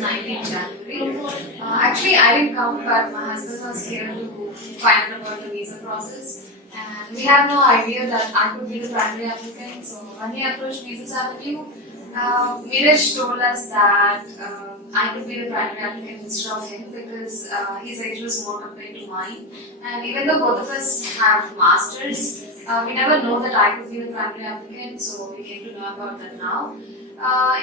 2019 January. Actually, I didn't come, but my husband was here to find out about the visa process. And we have no idea that I could be the primary applicant. So when he approached Visas Avenue, Miraj told us that I could be the primary applicant instead of him because his age was more compared to mine. And even though both of us have masters, we never know that I could be the primary applicant. So we came to know about that now.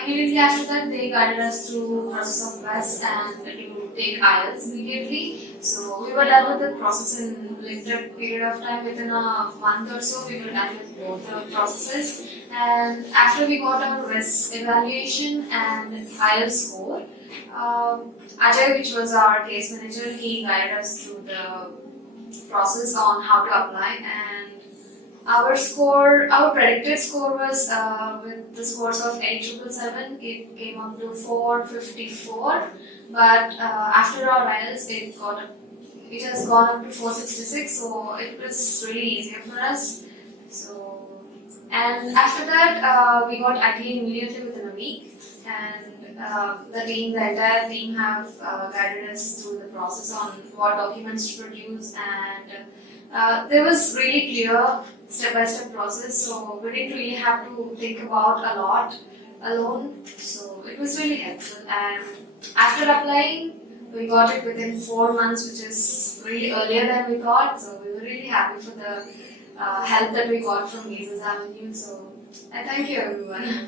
Immediately after that, they guided us through process of quest and to take IELTS immediately. So we were done with the process in limited period of time. Within a month or so, we were done with both the processes. And after we got our risk evaluation and IELTS score, Ajay, which was our case manager, he guided us through the process on how to apply. And our score, our predicted score was with the scores of 8777, it came up to 454. But after our IELTS, it has gone up to 466. So it was really easier for us. So and after that, we got ITA immediately within a week. And the entire team have guided us through the process on what documents to produce, and there was really clear step-by-step process, so we didn't really have to think about a lot alone, so it was really helpful. And after applying, we got it within 4 months, which is really earlier than we thought, so we were really happy for the help that we got from Visas Avenue. So I thank you everyone.